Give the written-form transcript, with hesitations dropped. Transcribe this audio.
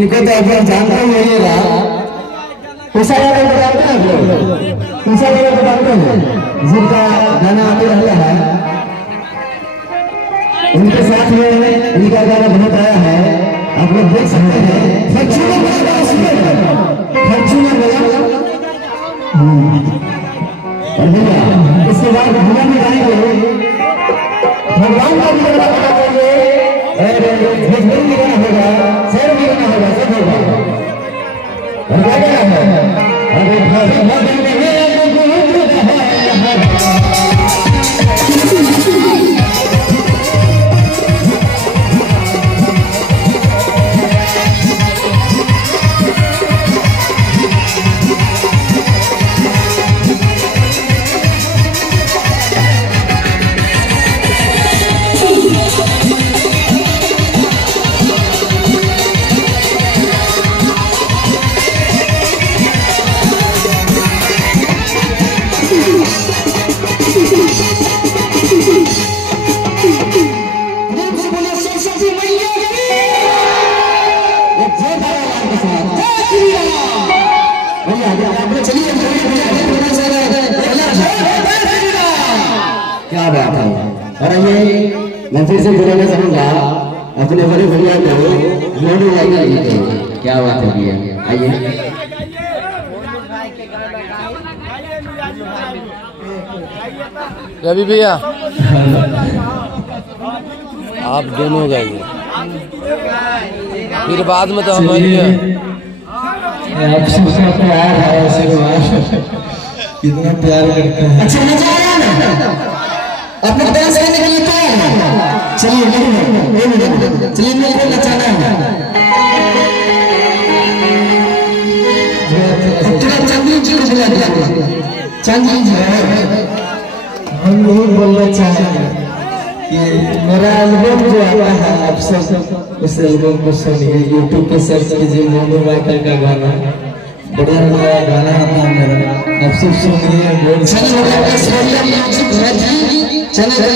इनको तो आप जानते ही होइएगा। उषा वाले को जानते हैं आप लोग? उषा वाले को जानते हैं जिनका गाना आते रहता है, उनके साथ में इनका गाना बहुत आया है, आप लोग देख सकते हैं। फॉर्च्यूनर वाला इसके बाद भगवान में गाएंगे, भगवान का भी गाना गाएंगे और भोजपुरी भी गाना होगा, शेर भी गाना होगा, सब होगा। और क्या गाना है? अरे भगवान में क्या बात है। और ये मैं फिर से बोलना चाहूंगा अपने बड़े भैया को मोनू भाई का गीत। क्या बात है भैया, आइए। रवि भैया आप दोनों गाएंगे, फिर बाद में तो हमारी आप सबका प्यार है, कितना प्यार करते हैं। अच्छा मजा आया ना? अपने डांस करने के लिए तैयार हैं? चलिए मिलकर नचाना है। चंद्री जी को बुला दिया। चंद्री जी हम यही बोलना चाहेंगे कि मेरा एल्बम जो आता है आप सब उस एल्बम को सुनिए, यूट्यूब पे सर्च कीजिए मोनू माइकल का गाना, बढ़िया बढ़िया गाना आता है मेरा, आप सब सुनिए। चैनल